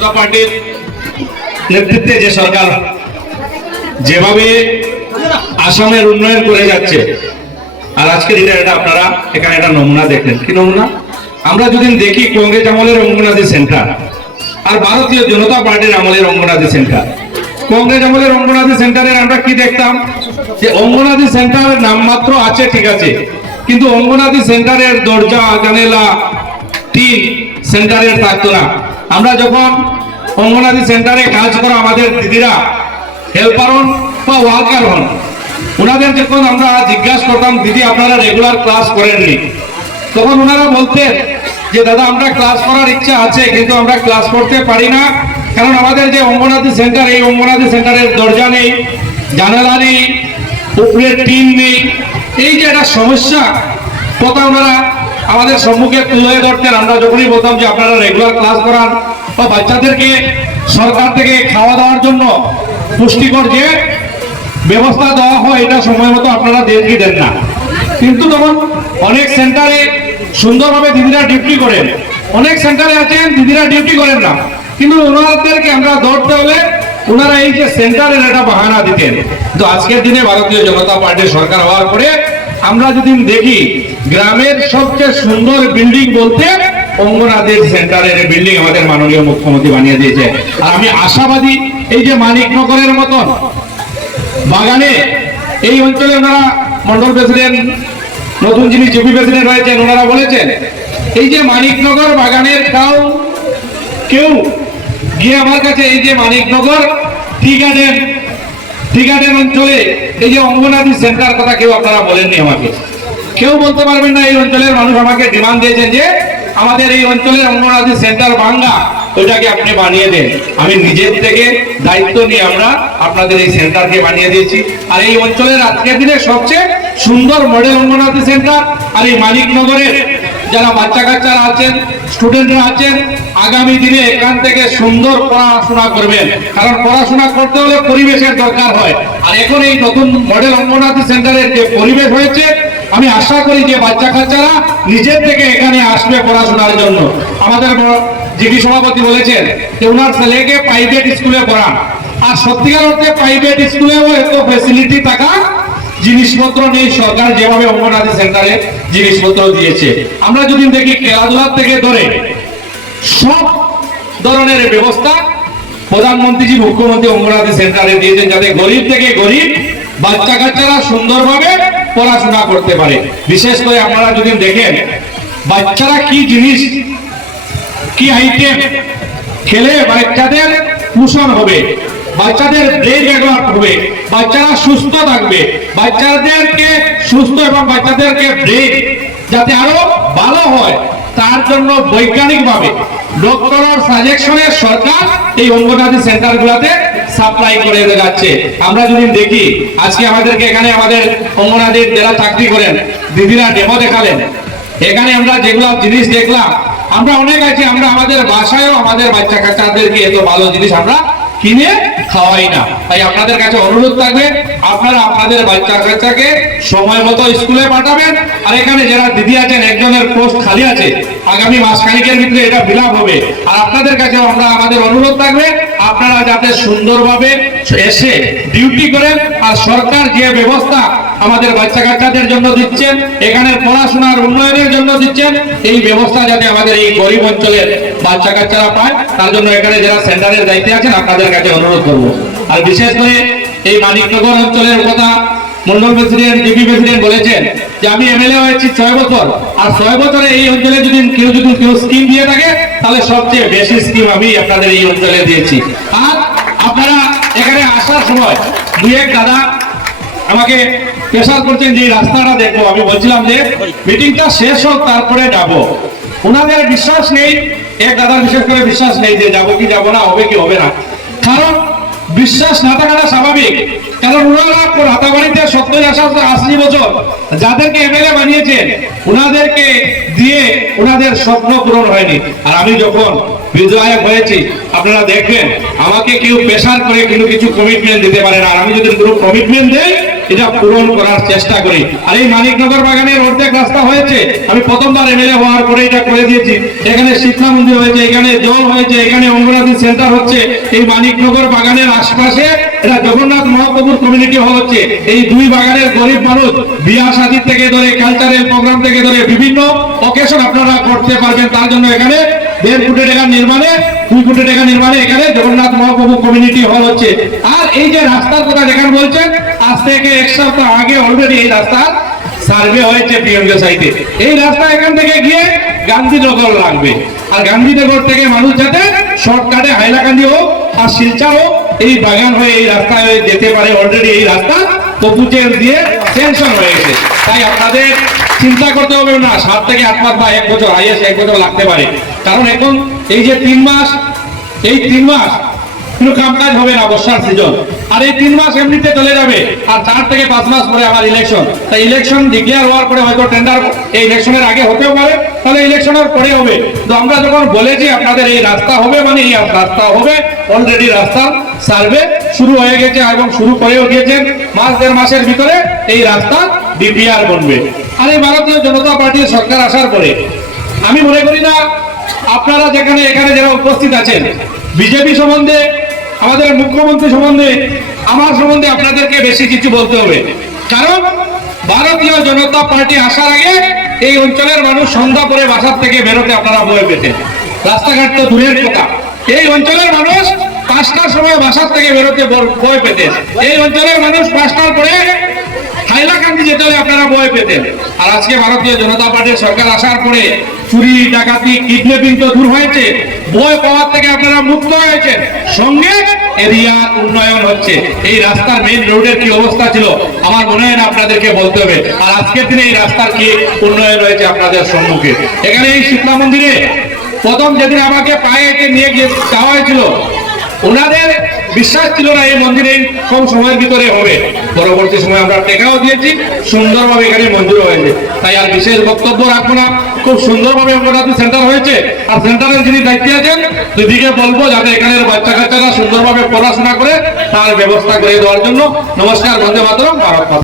জনতা পার্টির নেতৃত্বে যে সরকার যেভাবে আসামের উন্নয়ন করে যাচ্ছে, আর আজকের এটা এটা আপনারা এখানে একটা নমুনা দেখলেন। কি নমুনা? আমরা যদি দেখি কংগ্রেস আমলের অঙ্গনাদি সেন্টার, আর ভারতীয় জনতা পার্টির আমলের অঙ্গনাদি সেন্টার। কংগ্রেস আমলের অঙ্গনাদি সেন্টারের আমরা কি দেখতাম? যে অঙ্গনাদি সেন্টারের নামমাত্র আছে, ঠিক আছে, কিন্তু অঙ্গনাদি সেন্টারের দরজা, জানেলা, টিন সেন্টারের থাকতো না। আমরা যখন অঙ্গনাদি সেন্টারে কাজ করা আমাদের দিদিরা হেল্পার হন বা ওয়ার্কার হন, ওনাদের যখন আমরা জিজ্ঞাসা করতাম, দিদি, আপনারা রেগুলার ক্লাস করেননি? তখন ওনারা বলতেন যে, দাদা, আমরা ক্লাস করার ইচ্ছা আছে, কিন্তু আমরা ক্লাস করতে পারি না। কারণ আমাদের যে অঙ্গনাদি সেন্টার, এই অঙ্গনাদি সেন্টারের দরজা নেই, জানালা নেই, উপরের টিন নেই। এই যে একটা সমস্যা, কথা ওনারা আমাদের সম্মুখে তুলে ধরতেন। আমরা যখনই বলতাম যে, আপনারা রেগুলার ক্লাস করান বা বাচ্চাদেরকে সরকার থেকে খাওয়া দাওয়ার জন্য পুষ্টিকর যে ব্যবস্থা দেওয়া হয়, এটা সময় মতো আপনারা দেন কি দেন না। কিন্তু তখন অনেক সেন্টারে সুন্দরভাবে দিদিরা ডিউটি করেন। অনেক সেন্টারে আছেন, দিদিরা ডিউটি করেন না। কিন্তু ওনাদেরকে আমরা ধরতে হলে ওনারা এই যে সেন্টারের একটা বাহানা দিতেন। তো আজকের দিনে ভারতীয় জনতা পার্টির সরকার হওয়ার পরে আমরা যদি দেখি, গ্রামের সবচেয়ে সুন্দর বিল্ডিং বলতে অঙ্গনাদের সেন্টারের বিল্ডিং আমাদের মাননীয় মুখ্যমন্ত্রী বানিয়ে দিয়েছে। আর আমি আশাবাদী এই যে মানিকনগরের মতন বাগানে এই অঞ্চলে ওনারা মন্ডল প্রেসিডেন্ট নতুন যিনি জিপি প্রেসিডেন্ট হয়েছেন, ওনারা বলেছেন, এই যে মানিকনগর বাগানের কাউ কেউ গিয়ে আমার কাছে এই যে মানিকনগর টি গার্ডেন অঞ্চলে এই যে অঙ্গনাদি সেন্টার কথা কেউ আপনারা বলেননি আমাকে। কেউ বলতে পারবেন না এই অঞ্চলের মানুষ আমাকে ডিমান্ড দিয়েছেন যে আমাদের এই অঞ্চলের অঙ্গনাদি সেন্টার ভাঙ্গা ওটাকে আপনি বানিয়ে দেন। আমি নিজের থেকে দায়িত্ব নিয়ে আমরা আপনাদের এই সেন্টারকে বানিয়ে দিয়েছি। আর এই অঞ্চলের আজকের দিনে সবচেয়ে সুন্দর মডেল অঙ্গনাদি সেন্টার, আর এই মানিকনগরের যারা বাচ্চা কাচ্চারা আছেন স্টুডেন্টরা আছেন, আগামী দিনে এখান থেকে সুন্দর পড়াশোনা করবেন। কারণ পড়াশোনা করতে হলে পরিবেশের দরকার হয়। আর এখন এই নতুন মডেল অঙ্গনাথী সেন্টারের যে পরিবেশ হয়েছে, আমি আশা করি যে বাচ্চা কাচ্চারা নিজের থেকে এখানে আসবে পড়াশোনার জন্য। আমাদের জিবি সভাপতি বলেছেন যে ওনার ছেলেকে প্রাইভেট স্কুলে পড়ান। আর সত্যিকার অর্থে প্রাইভেট স্কুলেও এত ফেসিলিটি থাকা জিনিসপত্র নেই, সরকার যেভাবে অঙ্গনাদি সেন্টারে জিনিসপত্র দিয়েছে। আমরা যদি দেখি খেলাধুলার থেকে ধরে, সব ধরনের ব্যবস্থা প্রধানমন্ত্রীজি, মুখ্যমন্ত্রী অঙ্গনাদি সেন্টারে দিয়েছেন যাতে গরিব থেকে গরিব বাচ্চা কাচ্চারা সুন্দরভাবে পড়াশোনা করতে পারে। বিশেষ করে আপনারা যদি দেখেন, বাচ্চারা কি জিনিস, কি আইটেম খেলে বাচ্চাদের পোষণ হবে বাচ্চাদের ব্রেন ডেভেলপ হবে, বাচ্চারা সুস্থ থাকবে। বাচ্চাদেরকে সুস্থ এবং বাচ্চাদেরকে ব্রেন যাতে আরও ভালো হয়, তার জন্য বৈজ্ঞানিক ভাবে ডক্টরের সাজেকশনে সরকার এই অঙ্গনাদি সেন্টার গুলাতে সাপ্লাই করে যাচ্ছে। আমরা যদি দেখি, আজকে আমাদেরকে এখানে আমাদের অঙ্গনাদির যারা চাকরি করেন, দিদিরা ডেমো দেখালেন। এখানে আমরা যেগুলো জিনিস দেখলাম, আমরা অনেক আছি, আমরা আমাদের বাসায়ও আমাদের বাচ্চা কাচ্চাদেরকে এত ভালো জিনিস আমরা কিনে খাওয়াই না। তাই আপনাদের কাছে অনুরোধ থাকবে, আপনারা আপনাদের বাচ্চা কাচ্চাকে সময় মতো স্কুলে পাঠাবেন। আর এখানে যারা দিদি আছেন, একজনের পোস্ট খালি আছে, আগামী মাস মাসখানিকের ভিতরে এটা বিলাপ হবে। আর আপনাদের কাছে আমরা আমাদের অনুরোধ থাকবে, আপনারা যাতে সুন্দরভাবে এসে ডিউটি করেন, আর সরকার যে ব্যবস্থা আমাদের বাচ্চা কাচ্চাদের জন্য দিচ্ছেন এখানে পড়াশোনার উন্নয়নের জন্য দিচ্ছেন, এই ব্যবস্থা যাতে আমাদের এই গরিব অঞ্চলের বাচ্চা কাচ্চারা পায়, তার জন্য এখানে যারা সেন্টারের দায়িত্বে আছেন, আপনাদের কাছে অনুরোধ করব। আর বিশেষ করে এই মানিকনগর অঞ্চলের কথা মন্ডল প্রেসিডেন্ট, ডিপি প্রেসিডেন্ট বলেছেন যে আমি এমএলএ হয়েছি ছয় বছর, আর ছয় বছরে এই অঞ্চলে যদি কেউ যদি কেউ স্কিম দিয়ে থাকে, তাহলে সবচেয়ে বেশি স্কিম আমি আপনাদের এই অঞ্চলে দিয়েছি। আর আপনারা এখানে আসার সময় দুই এক দাদা আমাকে প্রেশার করছেন যে রাস্তাটা দেখব। আমি বলছিলাম যে মিটিংটা শেষ হোক, তারপরে যাব। ওনাদের বিশ্বাস নেই, এক দাদার বিশেষ করে বিশ্বাস নেই যে যাব কি যাব না, হবে কি হবে না। কারণ বিশ্বাস না থাকাটা স্বাভাবিক। কারণ ওনারা হাতাবাড়িতে সত্তর আশি বছর যাদেরকে এমএলএ বানিয়েছেন ওনাদেরকে দিয়ে ওনাদের স্বপ্ন পূরণ হয়নি। আর আমি যখন বিধায়ক হয়েছি, আপনারা দেখবেন, আমাকে কেউ প্রেশার করে কিন্তু কিছু কমিটমেন্ট দিতে পারে না। আর আমি যদি কোনো কমিটমেন্ট দেই এটা পূরণ করার চেষ্টা করি। আর এই মানিকনগর বাগানের অর্ধেক রাস্তা হয়েছে। আমি প্রথমবার এমএলএ হওয়ার পরে এটা করে দিয়েছি। এখানে শীতলা মন্দির হয়েছে, এখানে জল হয়েছে, এখানে অঙ্গনাথী সেন্টার হচ্ছে। এই মানিকনগর বাগানের আশপাশে এটা জগন্নাথ মহাপ্রভুর কমিউনিটি হল হচ্ছে। এই দুই বাগানের গরিব মানুষ বিয়া শাদী থেকে ধরে কালচারাল প্রোগ্রাম থেকে ধরে বিভিন্ন অকেশন আপনারা করতে পারবেন। তার জন্য এখানে দেড় কোটি টাকা নির্মাণে, দুই কোটি টাকা নির্মাণে এখানে জগন্নাথ মহাপ্রভু কমিউনিটি হল হচ্ছে। আর এই যে রাস্তার কথা যেখানে বলছেন, আজ থেকে এক সপ্তাহ আগে অলরেডি এই রাস্তার সার্ভে হয়েছে পিএমকে সাইটে এই রাস্তা এখান থেকে গিয়ে গান্ধীনগর লাগবে। আর গান্ধীনগর থেকে মানুষ যাতে শর্টকাটে হাইলাকান্দি হোক আর শিলচর হোক, এই বাগান হয়ে এই রাস্তায় যেতে পারে অলরেডি এই রাস্তা প্রপুচের দিয়ে সেনশন হয়ে গেছে। তাই আপনাদের চিন্তা করতে হবে না, সাত থেকে আট মাস বা এক বছর হাইয়েস্ট এক বছর লাগতে পারে। কারণ এখন এই যে তিন মাস, এই তিন মাস কোনো কামকাজ হবে না বর্ষার সিজন আর এই তিন মাস এমনিতে চলে যাবে। আর চার থেকে পাঁচ মাস পরে আমার ইলেকশন তাই ইলেকশন ডিক্লেয়ার হওয়ার পরে হয়তো টেন্ডার এই ইলেকশনের আগে হতেও পারে, তাহলে ইলেকশনের পরে হবে। তো আমরা যখন বলেছি আপনাদের এই রাস্তা হবে মানে এই রাস্তা হবে অলরেডি রাস্তা সার্ভে শুরু হয়ে গেছে এবং শুরু করেও দিয়েছেন মাস দেড় মাসের ভিতরে এই রাস্তা ডিপিআর বনবে। আর এই ভারতীয় জনতা পার্টির সরকার আসার পরে, আমি মনে করি না, আপনারা যেখানে এখানে যারা উপস্থিত আছেন, বিজেপি সম্বন্ধে আমাদের মুখ্যমন্ত্রী সম্বন্ধে, আমার সম্বন্ধে আপনাদেরকে বেশি কিছু বলতে হবে। কারণ ভারতীয় জনতা পার্টি আসার আগে এই অঞ্চলের মানুষ সন্ধ্যা পরে বাসার থেকে বেরোতে আপনারা ভয় পেতেন। রাস্তাঘাট তো দূরের কথা। এই অঞ্চলের মানুষ পাঁচটার সময় বাসার থেকে বেরোতে ব- ভয় পেতেন। এই অঞ্চলের মানুষ পাঁচটার পরে হাইলাকান্দি যেতে হলে আপনারা ভয় পেতেন। আর আজকে ভারতীয় জনতা পার্টির সরকার আসার পরে চুরি, ডাকাতি, কিডন্যাপিং তো দূর হয়েছে। ভয় পাওয়ার থেকে আপনারা মুক্ত হয়েছেন। সঙ্গে এরিয়ার উন্নয়ন হচ্ছে। এই রাস্তার মেন রোডের কি অবস্থা ছিল? আমার মনে হয় না আপনাদেরকে বলতে হবে। আর আজকের দিনে এই রাস্তার কি উন্নয়ন হয়েছে আপনাদের সম্মুখে? এখানে এই শীতলা মন্দিরে প্রথম যেদিন আমাকে পায়ে নিয়ে গিয়ে যাওয়া হয়েছিল, ওনাদের বিশ্বাস ছিল না এই মন্দিরে কম সময়ের ভিতরে হবে। পরবর্তী সময় আমরা টেকাও দিয়েছি, সুন্দরভাবে এখানে মন্দির হয়েছে। তাই আর বিশেষ বক্তব্য রাখব না। খুব সুন্দরভাবে অঙ্গনাথী সেন্টার হয়েছে। আর সেন্টারের যিনি দায়িত্বে আছেন, দিদিকে বলব যাতে এখানের বাচ্চা কাচ্চারা সুন্দরভাবে পড়াশোনা করে তার ব্যবস্থা করে দেওয়ার জন্য। নমস্কার, বন্দে মাতরম, ভারত।